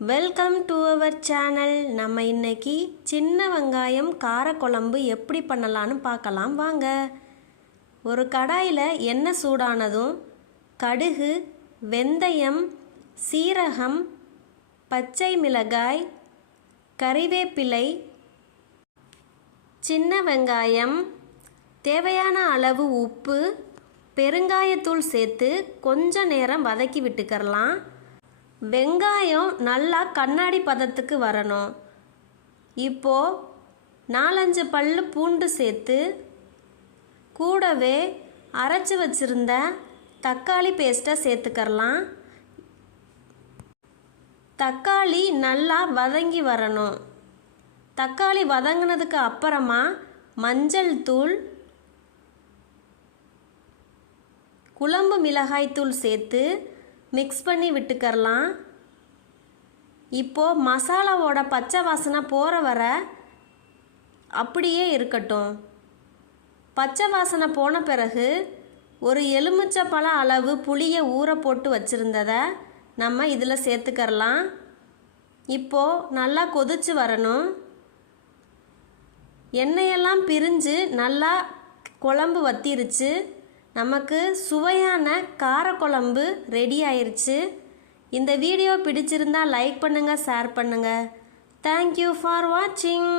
Welcome to our channel நம்ம இன்னைக்கு சின்ன வெங்காயம் காரக்குழம்பு எப்படி பண்ணலான்னு பார்க்கலாம். வாங்க. ஒரு கடாயில் எண்ணெய் சூடானதும் கடுகு வெந்தயம் சீரகம் பச்சை மிளகாய் கறிவேப்பிலை சின்ன வெங்காயம் தேவையான அளவு உப்பு பெருங்காயத்தூள் சேர்த்து கொஞ்ச நேரம் வதக்கி விட்டுக்கரலாம் வெங்காயம் நல்லா கண்ணாடி பதத்துக்கு வரணும். இப்போ நாலஞ்சு பல்லு பூண்டு சேர்த்து கூடவே அரைச்சி வச்சிருந்த தக்காளி பேஸ்ட்டை சேர்த்துக்கறலாம். தக்காளி நல்லா வதங்கி வரணும். தக்காளி வதங்கினதுக்கு அப்புறமா மஞ்சள் தூள் குழம்பு மிளகாய் தூள் சேர்த்து மிக்ஸ் பண்ணி விட்டுக்கரலாம் இப்போது மசாலாவோட பச்சை வாசனை போகிற வர அப்படியே இருக்கட்டும். பச்சை வாசனை போன பிறகு ஒரு எலுமிச்சை பழ அளவு புளியை ஊற போட்டு வச்சுருந்ததை நம்ம இதில் சேர்த்துக்கரலாம் இப்போது நல்லா கொதிச்சு வரணும். எண்ணெயெல்லாம் பிரிஞ்சு நல்லா குழம்பு வத்திருச்சு. நமக்கு சுவையான காரக்குழம்பு ரெடி ஆயிடுச்சு இந்த வீடியோ பிடிச்சிருந்தா லைக் பண்ணுங்கள் ஷேர் பண்ணுங்கள் தேங்க்யூ ஃபார் வாட்சிங்